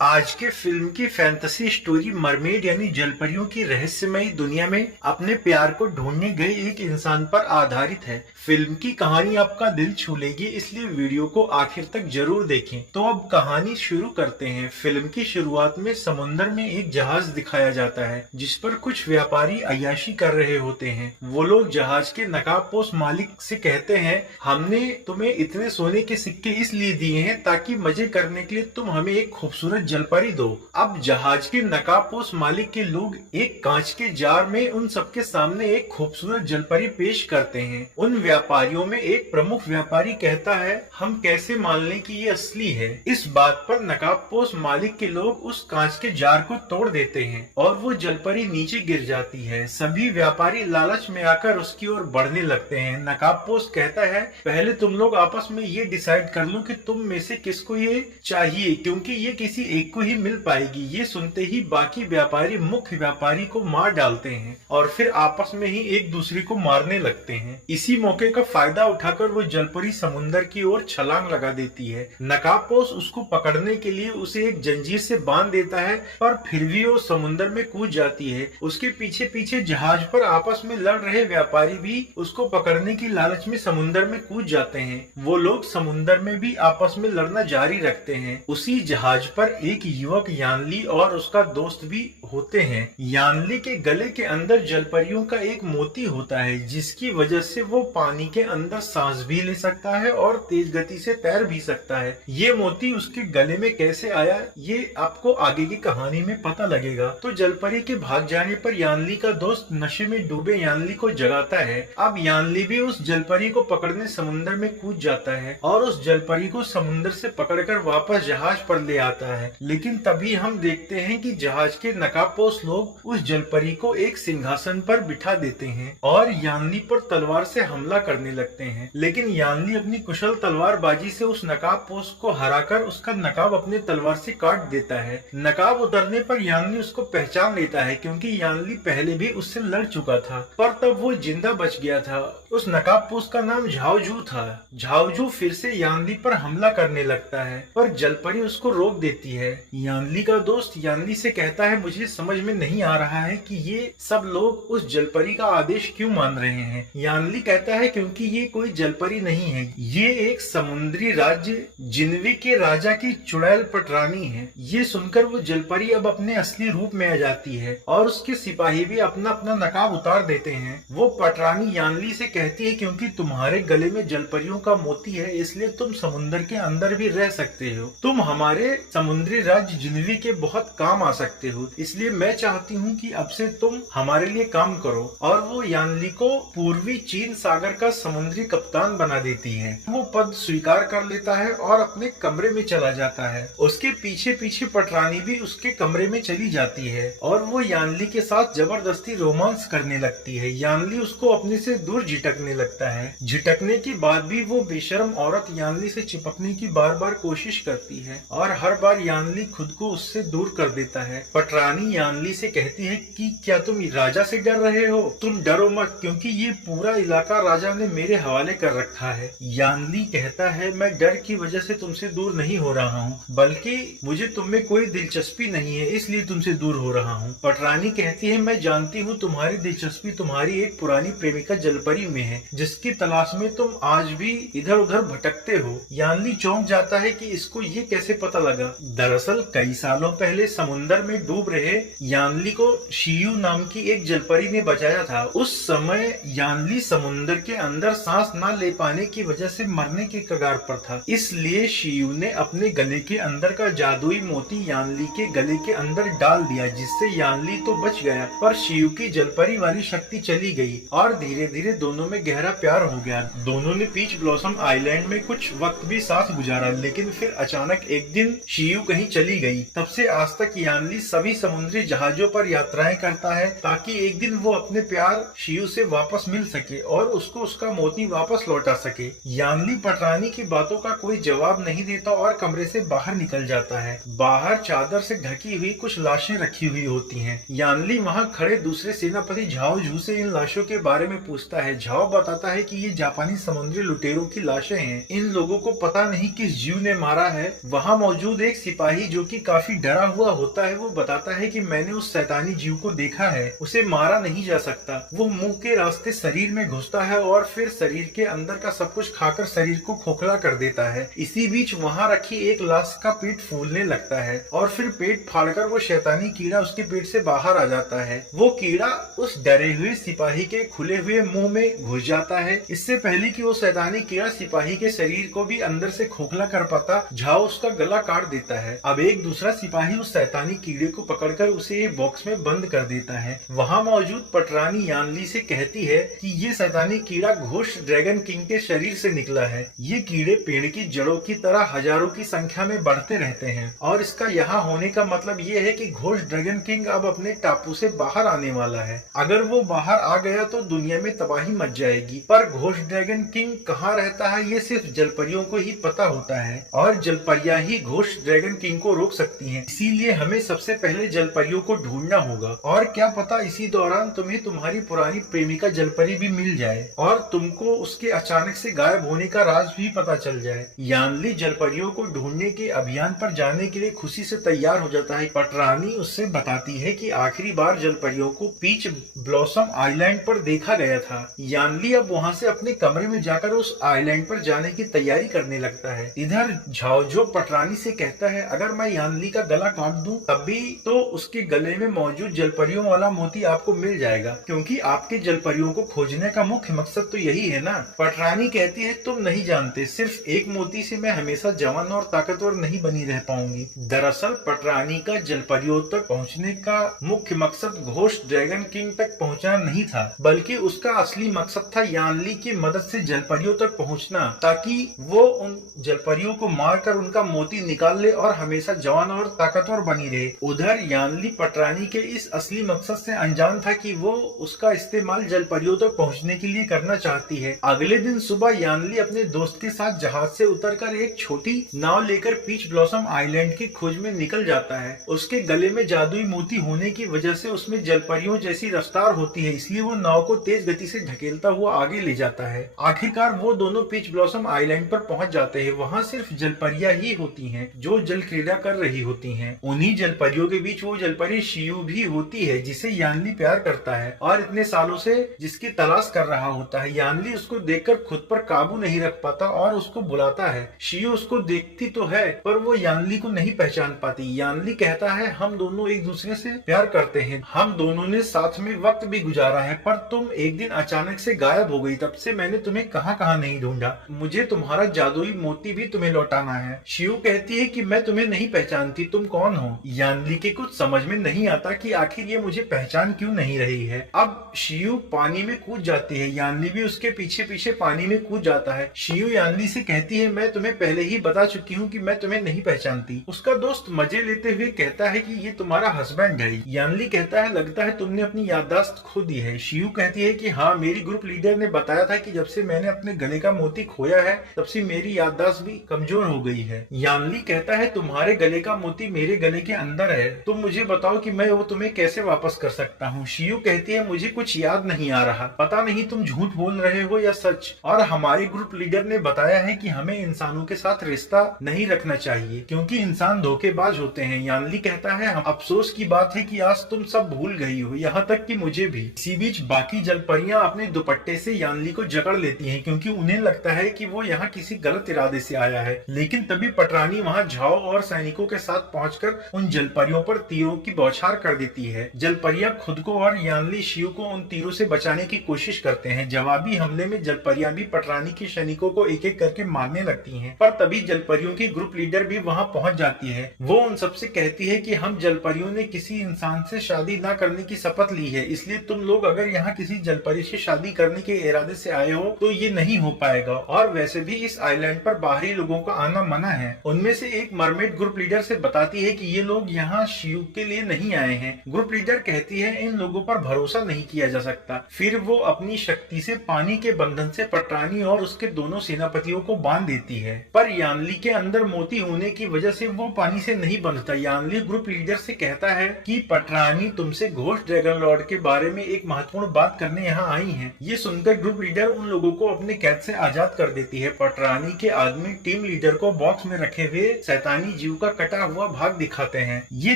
आज के फिल्म की फैंटेसी स्टोरी मरमेड यानी जलपरियों की रहस्यमयी दुनिया में अपने प्यार को ढूंढने गए एक इंसान पर आधारित है। फिल्म की कहानी आपका दिल छू लेगी, इसलिए वीडियो को आखिर तक जरूर देखें। तो अब कहानी शुरू करते हैं। फिल्म की शुरुआत में समुद्र में एक जहाज दिखाया जाता है जिस पर कुछ व्यापारी अय्याशी कर रहे होते हैं। वो लोग जहाज के नकाबपोश मालिक से कहते हैं, हमने तुम्हें इतने सोने के सिक्के इसलिए दिए हैं ताकि मजे करने के लिए तुम हमें एक खूबसूरत जलपरी दो। अब जहाज के नकाबपोश मालिक के लोग एक कांच के जार में उन सबके सामने एक खूबसूरत जलपरी पेश करते हैं। उन व्यापारियों में एक प्रमुख व्यापारी कहता है, हम कैसे मान लें कि ये असली है। इस बात पर नकाबपोश मालिक के लोग उस कांच के जार को तोड़ देते हैं और वो जलपरी नीचे गिर जाती है। सभी व्यापारी लालच में आकर उसकी ओर बढ़ने लगते हैं। नकाबपोश कहता है, पहले तुम लोग आपस में ये डिसाइड कर लो कि तुम में से किसको ये चाहिए, क्योंकि ये किसी एक को ही मिल पाएगी। ये सुनते ही बाकी व्यापारी मुख्य व्यापारी को मार डालते हैं और फिर आपस में ही एक दूसरे को मारने लगते हैं। इसी मौके का फायदा उठाकर वो जलपरी समुंदर की ओर छलांग लगा देती है। नकाबपोश उसको पकड़ने के लिए उसे एक जंजीर से बांध देता है, पर फिर भी वो समुंदर में कूद जाती है। उसके पीछे पीछे जहाज पर आपस में लड़ रहे व्यापारी भी उसको पकड़ने की लालच में समुंदर में कूद जाते हैं। वो लोग समुंदर में भी आपस में लड़ना जारी रखते हैं। उसी जहाज पर एक युवक यानली और उसका दोस्त भी होते हैं। यानली के गले के अंदर जलपरियों का एक मोती होता है जिसकी वजह से वो पानी के अंदर सांस भी ले सकता है और तेज गति से तैर भी सकता है। ये मोती उसके गले में कैसे आया ये आपको आगे की कहानी में पता लगेगा। तो जलपरी के भाग जाने पर यानली का दोस्त नशे में डूबे यानली को जगाता है। अब यानली भी उस जलपरी को पकड़ने समुद्र में कूद जाता है और उस जलपरी को समुद्र से पकड़कर वापस जहाज पर ले आता है। लेकिन तभी हम देखते हैं कि जहाज के नकाबपोश लोग उस जलपरी को एक सिंहासन पर बिठा देते हैं और यानली पर तलवार से हमला करने लगते हैं। लेकिन यानली अपनी कुशल तलवारबाजी से उस नकाबपोश को हराकर उसका नकाब अपने तलवार से काट देता है। नकाब उतरने पर यानली उसको पहचान लेता है, क्योंकि यानली पहले भी उससे लड़ चुका था, पर तब वो जिंदा बच गया था। उस नकाबपोश का नाम झाओजू था। झाओजू फिर से यानली पर हमला करने लगता है, पर जलपरी उसको रोक देती है। यानली का दोस्त यानली से कहता है, मुझे समझ में नहीं आ रहा है कि ये सब लोग उस जलपरी का आदेश क्यों मान रहे हैं। यानली कहता है, क्योंकि ये कोई जलपरी नहीं है, ये एक समुद्री राज्य जिन्वी के राजा की चुड़ैल पटरानी है। ये सुनकर वो जलपरी अब अपने असली रूप में आ जाती है और उसके सिपाही भी अपना अपना नकाब उतार देते हैं। वो पटरानी यानली से कहती है, क्योंकि तुम्हारे गले में जलपरियों का मोती है इसलिए तुम समुद्र के अंदर भी रह सकते हो। तुम हमारे समुद्री राज्य जिन्वी के बहुत काम आ सकते हो, इसलिए मैं चाहती हूँ कि अब से तुम हमारे लिए काम करो। और वो यानली को पूर्वी चीन सागर का समुद्री कप्तान बना देती है। वो पद स्वीकार कर लेता है और अपने कमरे में चला जाता है। उसके पीछे पीछे पटरानी भी उसके कमरे में चली जाती है और वो यानली के साथ जबरदस्ती रोमांस करने लगती है। यानली उसको अपने से दूर झिटकने लगता है। झिटकने के बाद भी वो बेशर्म औरत यानली से चिपकने की बार बार कोशिश करती है और हर बार यानली खुद को उससे दूर कर देता है। पटरानी यानली से कहती है कि क्या तुम राजा से डर रहे हो? तुम डरो मत, क्योंकि ये पूरा इलाका राजा ने मेरे हवाले कर रखा है। यानली कहता है, मैं डर की वजह से तुमसे दूर नहीं हो रहा हूँ, बल्कि मुझे तुममें कोई दिलचस्पी नहीं है इसलिए तुमसे दूर हो रहा हूँ। पटरानी कहती है, मैं जानती हूँ तुम्हारी दिलचस्पी तुम्हारी एक पुरानी प्रेमिका जलपरी में है जिसकी तलाश में तुम आज भी इधर उधर भटकते हो। यानली चौंक जाता है कि इसको ये कैसे पता लगा। दरअसल कई सालों पहले समुद्र में डूब रहे यानली को शियू नाम की एक जलपरी ने बचाया था। उस समय यानली समुद्र के अंदर सांस न ले पाने की वजह से मरने के कगार पर था, इसलिए शियू ने अपने गले के अंदर का जादुई मोती यानली के गले के अंदर डाल दिया, जिससे यानली तो बच गया पर शियू की जलपरी वाली शक्ति चली गई और धीरे धीरे दोनों में गहरा प्यार हो गया। दोनों ने पीच ब्लॉसम आइलैंड में कुछ वक्त भी साथ गुजारा, लेकिन फिर अचानक एक दिन शियू कहीं चली गई। तब से आज तक यानली सभी समुद्री जहाजों पर यात्राएं करता है ताकि एक दिन वो अपने प्यार शियू से वापस मिल सके और उसको उसका मोती वापस लौटा सके। यानली पटरानी की बातों का कोई जवाब नहीं देता और कमरे से बाहर निकल जाता है। बाहर चादर से ढकी हुई कुछ लाशें रखी हुई होती हैं। यानली वहां खड़े दूसरे सेनापति झाओजू से इन लाशों के बारे में पूछता है। झाओ बताता है कि ये जापानी समुद्री लुटेरों की लाशें हैं। इन लोगों को पता नहीं किस जीव ने मारा है। वहां मौजूद एक सिपाही सिपाही जो कि काफी डरा हुआ होता है वो बताता है कि मैंने उस शैतानी जीव को देखा है, उसे मारा नहीं जा सकता। वो मुंह के रास्ते शरीर में घुसता है और फिर शरीर के अंदर का सब कुछ खाकर शरीर को खोखला कर देता है। इसी बीच वहां रखी एक लाश का पेट फूलने लगता है और फिर पेट फाड़कर वो शैतानी कीड़ा उसके पेट से बाहर आ जाता है। वो कीड़ा उस डरे हुए सिपाही के खुले हुए मुंह में घुस जाता है। इससे पहले कि वो शैतानी कीड़ा सिपाही के शरीर को भी अंदर से खोखला कर पाता, झाओ उसका गला काट देता है। अब एक दूसरा सिपाही उस शैतानी कीड़े को पकड़कर उसे एक बॉक्स में बंद कर देता है। वहां मौजूद पटरानी यानली से कहती है कि ये शैतानी कीड़ा घोस्ट ड्रैगन किंग के शरीर से निकला है। ये कीड़े पेड़ की जड़ों की तरह हजारों की संख्या में बढ़ते रहते हैं और इसका यहाँ होने का मतलब ये है कि घोस्ट ड्रैगन किंग अब अपने टापू से बाहर आने वाला है। अगर वो बाहर आ गया तो दुनिया में तबाही मच जाएगी। पर घोस्ट ड्रैगन किंग कहाँ रहता है ये सिर्फ जलपरियों को ही पता होता है और जलपरियां ही घोस्ट ड्रैगन किंग को रोक सकती हैं। इसीलिए हमें सबसे पहले जलपरियों को ढूंढना होगा और क्या पता इसी दौरान तुम्हें तुम्हारी पुरानी प्रेमिका जलपरी भी मिल जाए और तुमको उसके अचानक से गायब होने का राज भी पता चल जाए। यानली जलपरियों को ढूंढने के अभियान पर जाने के लिए खुशी से तैयार हो जाता है। पटरानी उससे बताती है कि आखिरी बार जलपरियों को पीच ब्लॉसम आइलैंड पर देखा गया था। यानली अब वहाँ से अपने कमरे में जाकर उस आइलैंड पर जाने की तैयारी करने लगता है। इधर झाओजो पटरानी से कहता है अगर मैं यानली का गला काट दूं तब भी तो उसके गले में मौजूद जलपरियों वाला मोती आपको मिल जाएगा, क्योंकि आपके जलपरियों को खोजने का मुख्य मकसद तो यही है ना। पटरानी कहती है तुम नहीं जानते, सिर्फ एक मोती से मैं हमेशा जवान और ताकतवर नहीं बनी रह पाऊंगी। दरअसल पटरानी का जलपरियों तक पहुँचने का मुख्य मकसद घोस्ट ड्रैगन किंग तक पहुँचना नहीं था, बल्कि उसका असली मकसद था यानली की मदद से जलपरियों तक पहुँचना, ताकि वो उन जलपरियों को मारकर उनका मोती निकाल ले और हमेशा जवान और ताकतवर बनी रहे। उधर यानली पटरानी के इस असली मकसद से अनजान था कि वो उसका इस्तेमाल जलपरियों तक पहुंचने के लिए करना चाहती है। अगले दिन सुबह यानली अपने दोस्त के साथ जहाज से उतरकर एक छोटी नाव लेकर पीच ब्लॉसम आइलैंड की खोज में निकल जाता है। उसके गले में जादुई मोती होने की वजह से उसमें जलपरियों जैसी रफ्तार होती है, इसलिए वो नाव को तेज गति से ढकेलता हुआ आगे ले जाता है। आखिरकार वो दोनों पीच ब्लॉसम आइलैंड पर पहुंच जाते हैं। वहाँ सिर्फ जलपरियां ही होती हैं जो जल क्रीड़ा कर रही होती हैं। उन्हीं जलपरियों के बीच वो जलपरी शियू भी होती है जिसे यानली प्यार करता है और इतने सालों से जिसकी तलाश कर रहा होता है। यानली उसको देखकर खुद पर काबू नहीं रख पाता और उसको बुलाता है। शियू उसको देखती तो है पर वो यानली को नहीं पहचान पाती। यानली कहता है हम दोनों एक दूसरे से प्यार करते हैं, हम दोनों ने साथ में वक्त भी गुजारा है, पर तुम एक दिन अचानक से गायब हो गई। तब से मैंने तुम्हें कहाँ कहाँ नहीं ढूंढा, मुझे तुम्हारा जादुई मोती भी तुम्हें लौटाना है। शियू कहती है कि मैं तुम्हें नहीं पहचानती, तुम कौन हो। यानली के कुछ समझ में नहीं आता कि आखिर ये मुझे पहचान क्यों नहीं रही है। अब शियू पानी में कूद जाती है, यानली भी उसके पीछे पीछे पानी में कूद जाता है। शियू यानली से कहती है मैं तुम्हें पहले ही बता चुकी हूँ कि मैं तुम्हें नहीं पहचानती। उसका दोस्त मजे लेते हुए कहता है कि ये तुम्हारा हस्बैंड है। यानली कहता है लगता है तुमने अपनी याददाश्त खो दी है। शियू कहती है कि हाँ, मेरी ग्रुप लीडर ने बताया था कि जब से मैंने अपने गले का मोती खोया है तब से मेरी याददाश्त भी कमजोर हो गई है। यानली कहता है तुम्हारे गले का मोती मेरे गले के अंदर है, तुम मुझे बताओ कि मैं वो तुम्हें कैसे वापस कर सकता हूँ। शियू कहती है मुझे कुछ याद नहीं आ रहा, पता नहीं तुम झूठ बोल रहे हो या सच। और हमारे ग्रुप लीडर ने बताया है कि हमें इंसानों के साथ रिश्ता नहीं रखना चाहिए क्योंकि इंसान धोखेबाज होते हैं। यानली कहता है अफसोस की बात है कि आज तुम सब भूल गई हो, यहाँ तक कि मुझे भी। इसी बीच बाकी जलपरियां अपने दुपट्टे से यानली को जकड़ लेती हैं क्योंकि उन्हें लगता है कि वो यहाँ किसी गलत इरादे से आया है। लेकिन तभी पटरानी वहाँ झाओ और सैनिकों के साथ पहुंचकर उन जलपरियों पर तीरों की बौछार कर देती है। जलपरियां खुद को और यानली शियू को उन तीरों से बचाने की कोशिश करते हैं। जवाबी हमले में जलपरियां भी पटरानी के सैनिकों को एक एक करके मारने लगती हैं। पर तभी जलपरियों की ग्रुप लीडर भी वहां पहुंच जाती है। वो उन सबसे कहती है कि हम जलपरियों ने किसी इंसान से शादी न करने की शपथ ली है, इसलिए तुम लोग अगर यहाँ किसी जलपरी से शादी करने के इरादे से आए हो तो ये नहीं हो पाएगा। और वैसे भी इस आइलैंड पर बाहरी लोगों का आना मना है। उनमें से एक मरमेड ग्रुप लीडर से बताती है कि ये लोग यहाँ शियू के लिए नहीं आए हैं। ग्रुप लीडर कहती है इन लोगों पर भरोसा नहीं किया जा सकता। फिर वो अपनी शक्ति से पानी के बंधन से पटरानी और उसके दोनों सेनापतियों को बांध देती है, पर यानली के अंदर मोती होने की वजह से वो पानी से नहीं बंधता। यानली ग्रुप लीडर से कहता है कि पटरानी तुमसे घोस्ट ड्रैगन लॉर्ड के बारे में एक महत्वपूर्ण बात करने यहाँ आई है। ये सुनकर ग्रुप लीडर उन लोगों को अपने कैद से आजाद कर देती है। पटरानी के आदमी टीम लीडर को बॉक्स में रखे हुए शैतानी जीव का कटा हुआ भाग दिखाते हैं। ये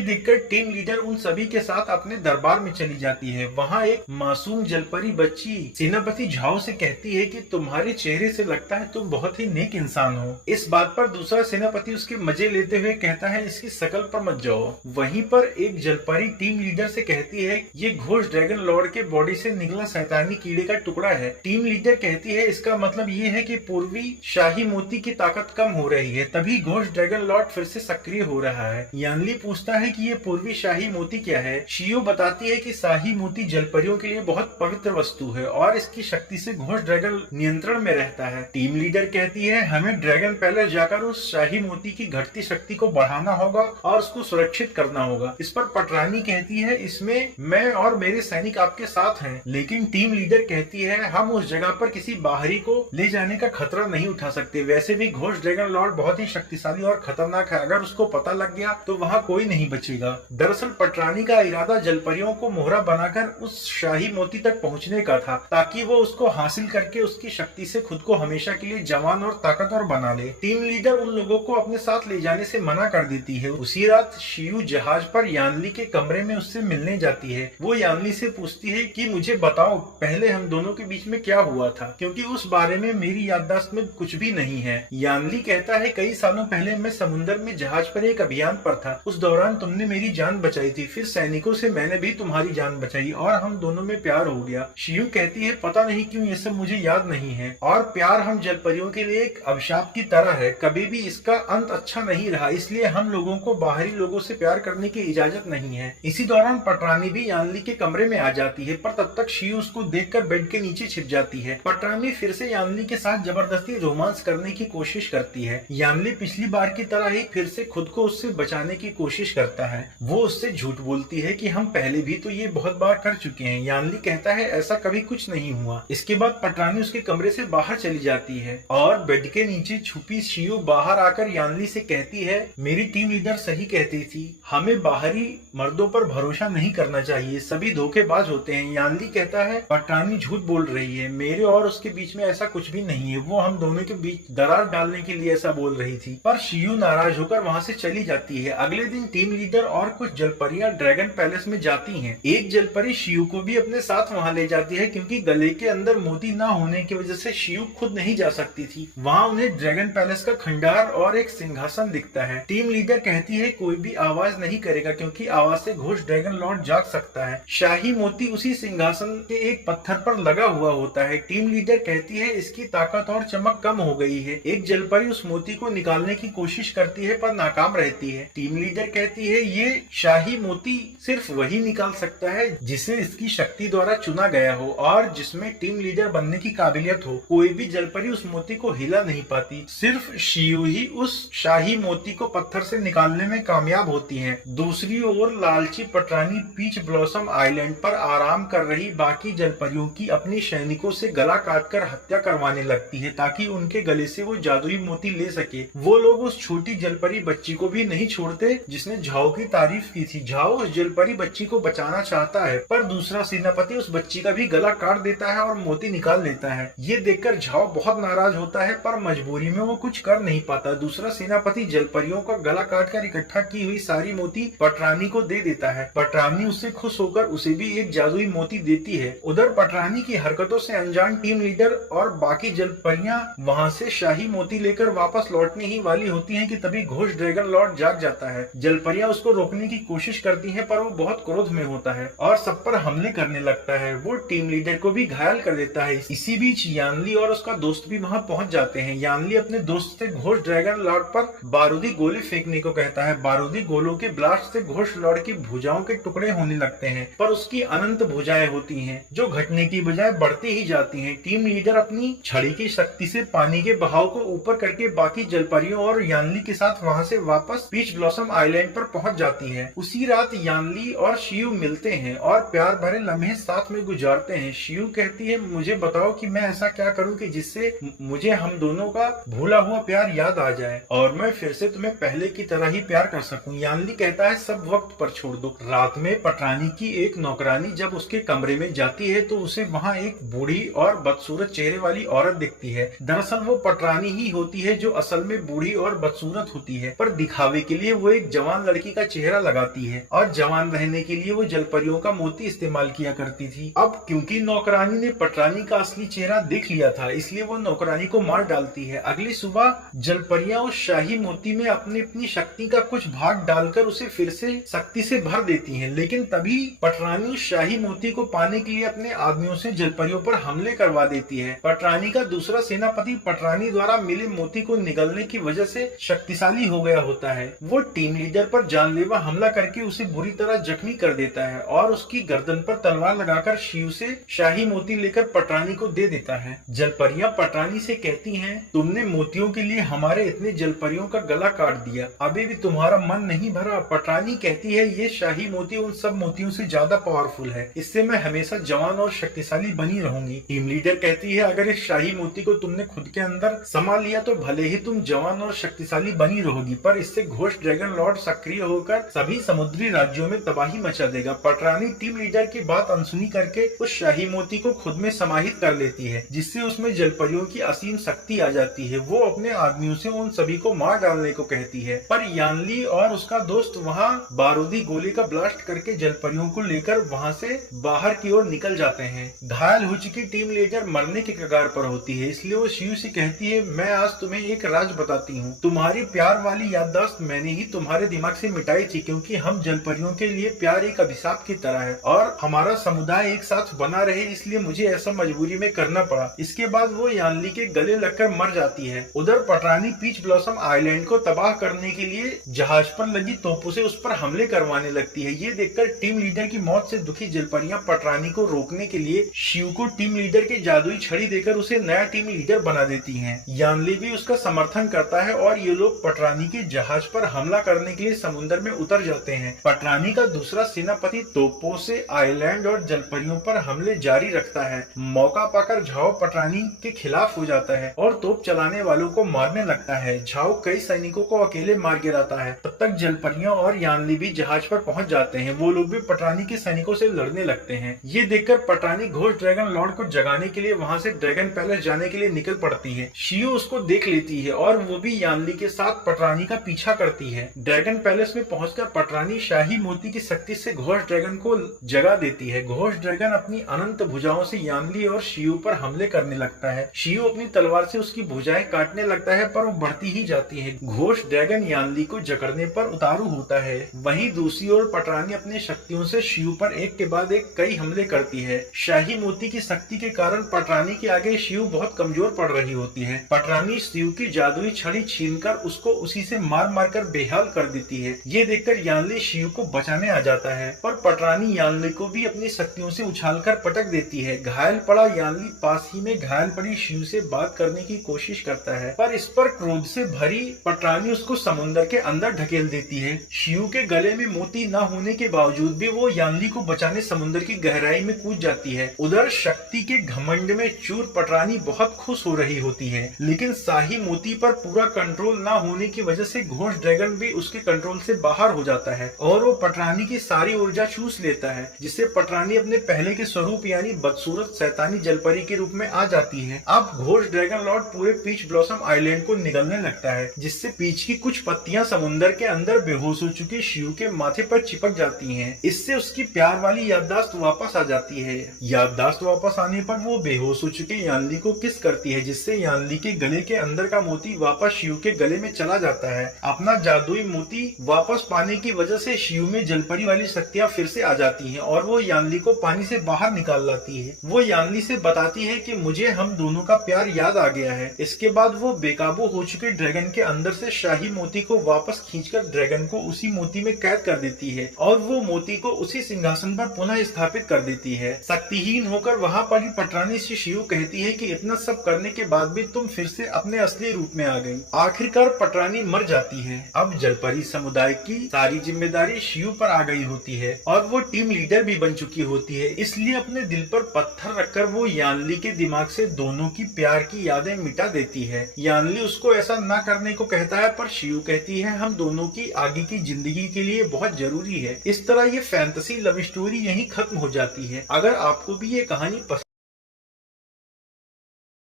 देखकर टीम लीडर उन सभी के साथ अपने दरबार में चली जाती है। वहाँ एक मासूम जलपरी बच्ची सेनापति झाओ से कहती है कि तुम्हारे चेहरे से लगता है तुम बहुत ही नेक इंसान हो। इस बात पर दूसरा सेनापति उसके मजे लेते हुए कहता है इसकी शकल पर मत जाओ। वहीं पर एक जलपरी टीम लीडर से कहती है ये घोष ड्रैगन लॉर्ड के बॉडी से निकला शैतानी कीड़े का टुकड़ा है। टीम लीडर कहती है इसका मतलब ये है कि पूर्वी शाही मोती की ताकत कम हो रही है, तभी घोष ड्रैगन लॉर्ड फिर से सक्रिय हो रहा है। यानली पूछता है कि ये पूर्वी शाही मोती क्या है। शियो बताती है कि शाही मोती जलपरियों के लिए बहुत पवित्र वस्तु है और इसकी शक्ति से घोष ड्रैगन नियंत्रण में रहता है। टीम लीडर कहती है हमें ड्रैगन पैलेस जाकर उस शाही मोती की घटती शक्ति को बढ़ाना होगा और उसको सुरक्षित करना होगा। इस पर पटरानी कहती है इसमें मैं और मेरे सैनिक आपके साथ हैं। लेकिन टीम लीडर कहती है हम उस जगह पर किसी बाहरी को ले जाने का खतरा नहीं उठा सकते। वैसे भी घोष ड्रैगन लॉर्ड बहुत ही शक्तिशाली और खतरनाक है, अगर उसको पता लग गया तो वहाँ कोई नहीं बचेगा। दरअसल पटरानी का इरादा जलपरियों को मोहरा बनाकर उस शाही मोती तक पहुँचने का था, ताकि वो उसको हासिल करके उसकी शक्ति से खुद को हमेशा के लिए जवान और ताकतवर बना ले। टीम लीडर उन लोगों को अपने साथ ले जाने से मना कर देती है। उसी रात शियू जहाज पर यानली के कमरे में उससे मिलने जाती है। वो यानली से पूछती है कि मुझे बताओ पहले हम दोनों के बीच में क्या हुआ था, क्योंकि उस बारे में मेरी याददाश्त में कुछ भी नहीं है। यानली कहता है कई सालों पहले मैं समुद्र में जहाज पर एक अभियान पर था। उस दौरान तुमने मेरी जान बचाई थी, फिर सैनिकों से मैंने भी तुम्हारी जान बचाई और हम दोनों में प्यार हो गया। शियू कहती है पता नहीं क्यों ये सब मुझे याद नहीं है और प्यार हम जलपरियों के लिए एक अभिशाप की तरह है, कभी भी इसका अंत अच्छा नहीं रहा, इसलिए हम लोगों को बाहरी लोगों से प्यार करने की इजाजत नहीं है। इसी दौरान पटरानी भी यानली के कमरे में आ जाती है, पर तब तक शियू उसको देखकर बेड के नीचे छिप जाती है। पटरानी फिर से यानली के साथ जबरदस्ती रोमांस करने की कोशिश करती है। यानली पिछली बार की तरह ही फिर से खुद को उससे बचाने की कोशिश करता है। वो उससे झूठ बोलती है कि हम पहले भी तो ये बहुत बार कर चुके हैं। यानली कहता है ऐसा कभी कुछ नहीं हुआ। इसके बाद पटरानी उसके कमरे से बाहर चली जाती है और बेड के नीचे छुपी शियू बाहर आकर यानली से कहती है मेरी टीम लीडर सही कहती थी, हमें बाहरी मर्दों पर भरोसा नहीं करना चाहिए, सभी धोखेबाज होते हैं। यानली कहता है पटरानी झूठ बोल रही है, मेरे और उसके बीच में ऐसा कुछ भी नहीं है, वो हम दोनों के बीच दरार डालने के लिए ऐसा बोल रही थी। पर शियू नाराज होकर वहाँ से चली जाती है। अगले दिन टीम लीडर और कुछ जलपरियां ड्रैगन पैलेस में जाती हैं। एक जलपरी शियू को भी अपने साथ वहाँ ले जाती है, क्योंकि गले के अंदर मोती न होने की वजह से शियू खुद नहीं जा सकती थी। वहाँ उन्हें ड्रैगन पैलेस का खंडार और एक सिंहासन दिखता है। टीम लीडर कहती है कोई भी आवाज नहीं करेगा, क्योंकि आवाज से घोष ड्रैगन लॉर्ड जाग सकता है। शाही मोती उसी सिंहासन के एक पत्थर पर लगा हुआ होता है। टीम लीडर कहती है इसकी ताकत और चमक कम हो गई है। एक जलपरी उस मोती को निकालने की कोशिश करती है पर नाकाम रहती है। टीम लीडर कहती है ये शाही मोती सिर्फ वही निकाल सकता है जिसे इसकी शक्ति द्वारा चुना गया हो और जिसमें टीम लीडर बनने की काबिलियत हो। कोई भी जलपरी उस मोती को हिला नहीं पाती, सिर्फ शियू ही उस शाही मोती को पत्थर से निकालने में कामयाब होती हैं। दूसरी ओर लालची पटरानी पीच ब्लॉसम आइलैंड पर आराम कर रही बाकी जलपरियों की अपनी सैनिकों से गला काटकर हत्या करवाने लगती है, ताकि उनके गले से वो जादुई मोती ले सके। वो लोग उस छोटी जलपरी बच्ची को भी नहीं छोड़ते जिसने झाओ की तारीफ की थी। झाओ उस जलपरी बच्ची को बचाना चाहता है, पर दूसरा सेनापति उस बच्ची का भी गला काट देता है और मोती निकाल लेता है। ये देखकर झाओ बहुत नाराज होता है, पर मजबूरी में वो कुछ कर नहीं पाता। दूसरा सेनापति जलपरियों का गला काटकर इकट्ठा की हुई सारी मोती पटरानी को दे देता है। पटरानी उससे खुश होकर उसे भी एक जादुई मोती देती है। उधर पटरानी की हरकतों से अनजान टीम लीडर और बाकी जलपरियां वहां से शाही मोती लेकर वापस लौटने ही वाली होती हैं कि तभी घोष ड्रैगन लॉर्ड जाग जाता है। जलपरियां उसको रोकने की कोशिश करती हैं, पर वो बहुत क्रोध में होता है और सब पर हमले करने लगता है। वो टीम लीडर को भी घायल कर देता है। इसी बीच यानली और उसका दोस्त भी वहां पहुंच जाते हैं। यानली अपने दोस्त से घोष ड्रैगन लॉर्ड पर बारूदी गोले फेंकने को कहता है। बारूदी गोलों के ब्लास्ट से घोष लॉर्ड की भुजाओं के टुकड़े होने लगते हैं, पर उसकी अनंत भुजाएं होती हैं जो घटने की बजाय बढ़ती ही जाती हैं। टीम लीडर अपनी छड़ी की शक्ति से पानी के बहाव को ऊपर करके बाकी जलपरियों और यानली के साथ वहां से वापस पीच ब्लॉसम आइलैंड पर पहुंच जाती है। उसी रात यानली और शियू मिलते हैं और प्यार भरे लम्हे साथ में गुजारते हैं। शियू कहती है मुझे बताओ कि मैं ऐसा क्या करूं कि जिससे मुझे हम दोनों का भूला हुआ प्यार याद आ जाए और मैं फिर से तुम्हें पहले की तरह ही प्यार कर सकूं। यानली कहता है सब वक्त पर छोड़ दो। रात में पटरानी की एक नौकरानी जब उसके कमरे में जाती है तो उसे वहाँ एक बूढ़ी और बदसूरत चेहरे वाली औरत दिखती है। दरअसल वो पटरानी ही होती है जो असल में बूढ़ी और बदसूरत होती होती है, पर दिखावे के लिए वो एक जवान लड़की का चेहरा लगाती है और जवान रहने के लिए वो जलपरियों का मोती इस्तेमाल किया करती थी। अब क्योंकि नौकरानी ने पटरानी का असली चेहरा देख लिया था, इसलिए वो नौकरानी को मार डालती है। अगली सुबह जलपरियां उस शाही मोती में अपनी अपनी शक्ति का कुछ भाग डालकर उसे फिर से शक्ति से भर देती हैं, लेकिन तभी पटरानी उस शाही मोती को पाने के लिए अपने आदमियों से जलपरियों पर हमले करवा देती है। पटरानी का दूसरा सेनापति पटरानी द्वारा मिले मोती को निगलने की वजह से शक्तिशाली हो गया होता है। वो टीम लीडर पर जानलेवा हमला करके उसे बुरी तरह जख्मी कर देता है और उसकी गर्दन पर तलवार लगाकर शिव से शाही मोती लेकर पटरानी को दे देता है। जलपरियां पटरानी से कहती हैं, तुमने मोतियों के लिए हमारे इतने जलपरियों का गला काट दिया, अभी भी तुम्हारा मन नहीं भरा। पटरानी कहती है, ये शाही मोती उन सब मोतियों से ज्यादा पावरफुल है, इससे मैं हमेशा जवान और शक्तिशाली बनी रहूंगी। टीम लीडर कहती है, अगर इस शाही मोती को तुमने खुद के अंदर समा लिया तो भले ही तुम जवान और शक्तिशाली बनी रहोगी, पर इससे घोस्ट ड्रैगन लॉर्ड सक्रिय होकर सभी समुद्री राज्यों में तबाही मचा देगा। पटरानी टीम लीडर की बात अनसुनी करके उस शाही मोती को खुद में समाहित कर लेती है, जिससे उसमें जलपरियों की असीम शक्ति आ जाती है। वो अपने आदमियों से उन सभी को मार डालने को कहती है, पर यानली और उसका दोस्त वहाँ बारूदी गोले का ब्लास्ट करके जलपरियों को लेकर वहाँ से बाहर की ओर निकल जाते हैं। घायल हो चुकी टीम लीडर मरने के कगार पर होती है, इसलिए वो शिव से कहती है, मैं आज तुम्हें एक राज बताती हूँ। तुम्हारी प्यार वाली याददाश्त मैंने ही तुम्हारे दिमाग से मिटाई थी, क्योंकि हम जलपरियों के लिए प्यार एक अभिशाप की तरह है और हमारा समुदाय एक साथ बना रहे, इसलिए मुझे ऐसा मजबूरी में करना पड़ा। इसके बाद वो यानली के गले लगकर मर जाती है। उधर पटरानी पीच ब्लॉसम आइलैंड को तबाह करने के लिए जहाज पर लगी तोपों से उस पर हमले करवाने लगती है। ये देखकर टीम लीडर की मौत से दुखी जलपरियां पटरानी को रोकने के लिए शिव को टीम लीडर की जादुई छड़ी देकर उसे नया टीम लीडर बना देती हैं। यानली भी उसका समर्थन करता है और ये लोग पटरानी के जहाज पर हमला करने के लिए समुद्र में उतर जाते हैं। पटरानी का दूसरा सेनापति तोपों से आइलैंड और जलपरियों पर हमले जारी रखता है। मौका पाकर झाओ पटरानी के खिलाफ हो जाता है और तोप चलाने वालों को मारने लगता है। झाओ कई सैनिकों को अकेले मार गिराता है। तब तक जलपरियां और यानली भी जहाज पर पहुंच जाते हैं। वो लोग भी पटरानी के सैनिकों से लड़ने लगते हैं। ये देखकर पटरानी घोस्ट ड्रैगन लॉर्ड को जगाने के लिए वहां से ड्रैगन पैलेस जाने के लिए निकल पड़ती है। शियो उसको देख लेती है और वो भी यानली के साथ पटरानी का पीछा करती है। ड्रैगन पैलेस में पहुंचकर पटरानी शाही मोती की शक्ति से घोस्ट ड्रैगन को जगा देती है। घोस्ट ड्रैगन अपनी अनंत भुजाओं से यानली और शियो पर हमले करने लगता है। शियो अपनी तलवार से उसकी भुजाएं काटने लगता है, पर वो बढ़ती ही जाती है। घोस्ट ड्रैगन यानली को जकड़ने पर उतारू होता है। वहीं दूसरी ओर पटरानी अपनी शक्तियों से शिव पर एक के बाद एक कई हमले करती है। शाही मोती की शक्ति के कारण पटरानी के आगे शिव बहुत कमजोर पड़ रही होती है। पटरानी शिव की जादुई छड़ी छीनकर उसको उसी से मार मार कर बेहाल कर देती है। ये देखकर यानली शिव को बचाने आ जाता है, पर पटरानी यानली को भी अपनी शक्तियों से उछालकर पटक देती है। घायल पड़ा यानली पास ही में घायल पड़ी शिव से बात करने की कोशिश करता है, पर इस पर क्रोध से भरी पटरानी उसको समुद्र के अंदर ढकेल देती है। शिव के गले में मोती न होने के बावजूद भी वो यानली को बचाने समुद्र की गहराई में कूद जाती है। उधर शक्ति के घमंड में चूर पटरानी बहुत खुश हो रही होती है, लेकिन शाही मोती पर पूरा कंट्रोल न होने की वजह से घोस्ट ड्रैगन भी उसके कंट्रोल से बाहर हो जाता है और वो पटरानी की सारी ऊर्जा चूस लेता है, जिससे पटरानी अपने पहले के स्वरूप यानी बदसूरत शैतानी जलपरी के रूप में आ जाती है। अब घोस्ट ड्रैगन लॉर्ड पूरे पीच ब्लॉसम आइलैंड को निगलने लगता है, जिससे पीच की कुछ पत्तियां समुद्र के अंदर बेहोश हो चुके शिव के माथे पर चिपक जाती हैं। इससे उसकी प्यार वाली याददाश्त वापस आ जाती है। याददाश्त वापस आने पर वो बेहोश हो चुके यानली को किस करती है, जिससे यानली के गले के अंदर का मोती वापस शिव के गले में चला जाता है। अपना जादुई मोती वापस पाने की वजह से शिव में जलपरी वाली शक्तियां फिर से आ जाती हैं और वो यानली को पानी से बाहर निकाल लाती है। वो यानली से बताती है कि मुझे हम दोनों का प्यार याद आ गया है। इसके बाद वो बेकाबू हो चुके ड्रैगन के अंदर से शाही मोती को वापस खींचकर ड्रैगन को उसी मोती में कैद कर देती है और वो मोती को उसी सिंहासन पर पुनः स्थापित कर देती है। शक्तिहीन होकर वहाँ पर ही पटरानी से शिव कहती है कि इतना सब करने के बाद भी तुम फिर से अपने असली रूप में आ गई। आखिरकार पटरानी मर जाती है। अब जलपरी समुदाय की सारी जिम्मेदारी शिव पर आ गई होती है और वो टीम लीडर भी बन चुकी होती है। इसलिए अपने दिल पर पत्थर रखकर वो यानली के दिमाग से दोनों की प्यार की यादें मिटा देती है। यानली उसको ऐसा न करने को कहता है, पर शिव कहती है हम दोनों की आगे की जिंदगी के लिए बहुत जरूरी है। इस तरह ये फैंटेसी लव स्टोरी यहीं खत्म हो जाती है। अगर आपको भी ये कहानी पसंद